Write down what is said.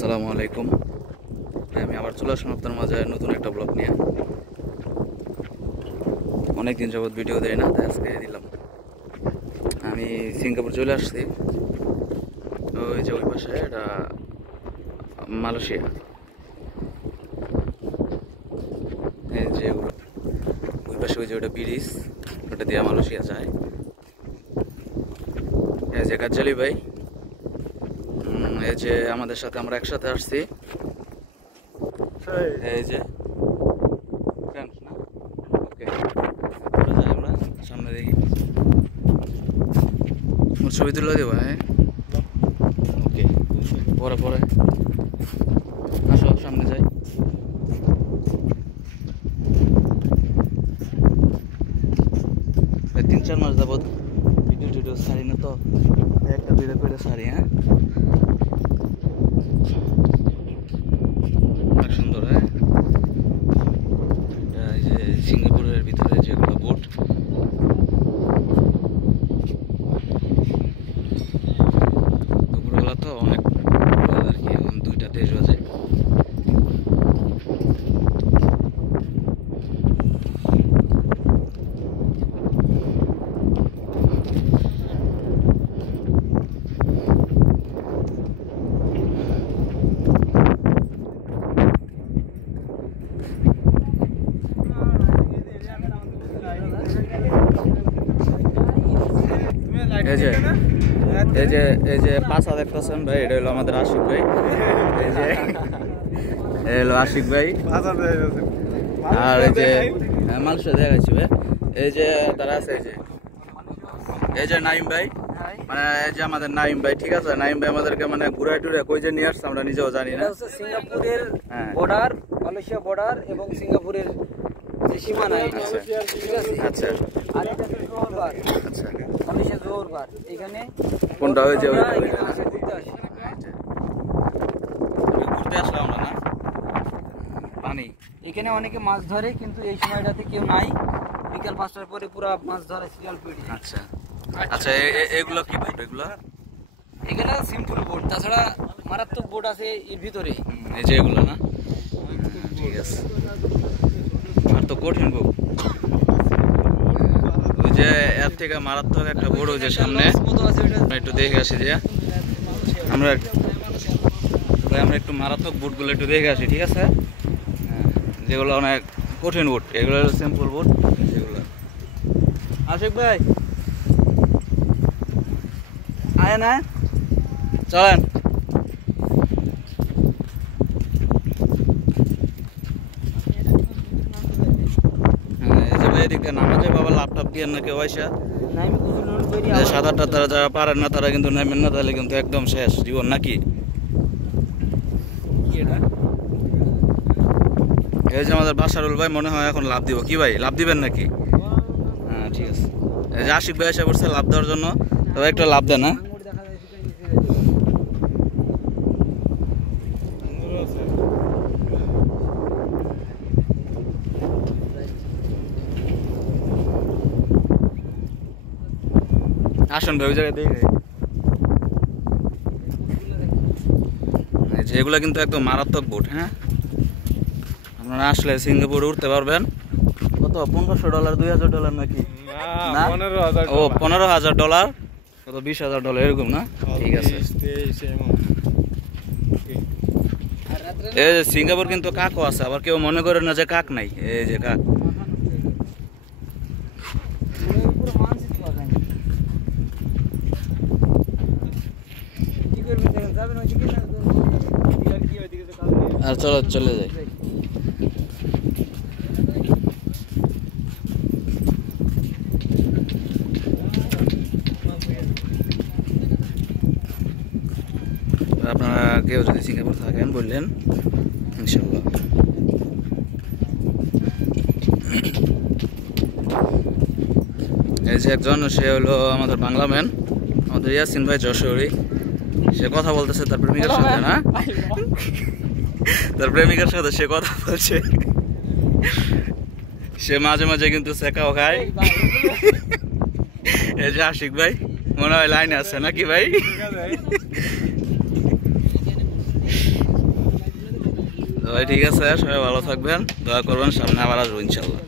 আসসালামু আলাইকুম। আমি আবার চলে আসলাম আপনার মাঝে নতুন একটা ব্লগ নিয়ে। অনেকদিন যাবত ভিডিও দেই না, তাই আজকে দিলাম। আমি সিঙ্গাপুর চলে আসছি। ওই যে ওই পাশে এটা মালয়েশিয়া। এই যে ওই পাশে ওই যে ওটা ব্রিজ, ওটা দিয়ে মালয়েশিয়া যায়। এই যে গাজ্জালি ভাই, এই যে আমাদের সাথে আমরা একসাথে আসছি। এই যে আমরা সামনে দেখি ওর ছবি তুলে দেবো। হ্যাঁ, ওকে, পরে পরে আসো সামনে যাই। তিন চার মাস যাবত ভিডিও টিডিও ছাড়ি না, তো একটা দুইটা করে ছাড়ি। হ্যাঁ, অনেক সুন্দর। হ্যাঁ, এই যে সিঙ্গাপুরের ভিতরে যেগুলো বোট, দুপুরবেলা তো অনেক আর কি, এখন 2টা 23 বাজে। এই যে পাশা দেখতেছেন ভাই, এটা হলো আমাদের আশিক ভাই। এই যে হলো আশিক ভাই। আর এই যে মালয়েশিয়া দেখাচ্ছি ভাই। এই যে তারা আছে, এই যে নাইম ভাই, মানে এই যে আমাদের নাইম ভাই। ঠিক আছে, নাইম ভাই আমাদেরকে মানে ঘুরাই টুরে কই যে নিয়ে আসছে আমরা নিজেও জানি না। সিঙ্গাপুরের বর্ডার, মালয়েশিয়া বর্ডার এবং সিঙ্গাপুরের যে সীমানা। আচ্ছা, আর এটা জোহর বার। আচ্ছা, মালয়েশিয়া জোহর বার। এখানে কোনটা হয়েছে? ঘুরতে আসলাম আমরা না পানি। এখানে অনেকে মাছ ধরে, কিন্তু এই সময়টাতে কেউ নাই। বিকাল 5টার পরে পুরো মাছ ধরে সিরিয়াল পেড়ি। আচ্ছা আচ্ছা, এগুলো কি বোট? এগুলো এখানে সিম্পল বোট, তাছাড়া মারাত্মক বোট আছে এর ভিতরে। এই যে এগুলো না, ঠিক আছে। আর তো কঠিন বোট, ওই যে এর থেকে মারাত্মক একটা বোট ওই যে সামনে, একটু দেখে আসি। যে আমরা একটু মারাত্মক বোটগুলো একটু দেখে আসি, ঠিক আছে? যেগুলো অনেক কঠিন বোট, এগুলো হলো সিম্পল বোট। যেগুলো আশিক ভাই আয় না, চলেন। এদিকে নামাজে বাবা ল্যাপটপ দিয়ে না কেউ আইসা। সাঁতার টাতার যারা পারেন না তারা কিন্তু নামেন না, তাহলে কিন্তু একদম শেষ জীবন নাকি। এই যে আমাদের বাসারুল ভাই মনে হয় এখন লাভ দিব। কি ভাই, লাভ দিবেন নাকি? হ্যাঁ, ঠিক আছে। এই যে আশিক ভাই এসে পড়ছে লাভ দেওয়ার জন্য, তবে একটা লাভ দেন না। আসুন ভাই, ওই জায়গায় দেখে। এগুলো কিন্তু একদম মারাত্মক বোট। হ্যাঁ, আপনারা আসলে সিঙ্গাপুরে উঠতে পারবেন। কত? $1500, $2000 নাকি? না, ও $15,000, কত $20,000 এরকম না? ঠিক আছে। এই যে সিঙ্গাপুর কিন্তু কাকও আছে, আবার কেউ মনে করে না যে কাক নাই। এই যে কাক। আর চলো চলে যাই। আপনারা কেউ যদি সিঙ্গাপুর থাকেন বললেন ইনশাল্লাহ। এই যে একজন, সে হলো আমাদের বাংলা ম্যান, আমাদের ইয়াসিন ভাই যশোরী। সে কথা বলতেছে তার প্রেমিকার সাথে, না তার প্রেমিকার সাথে সে কথা বলছে। সে মাঝে মাঝে কিন্তু সেকাও খায়। এই যে আশিক ভাই মনে হয় লাইনে আছে নাকি ভাই? ভাই ঠিক আছে, সবাই ভালো থাকবেন, দোয়া করবেন, সামনে আবার আসবো ইনশাল্লাহ।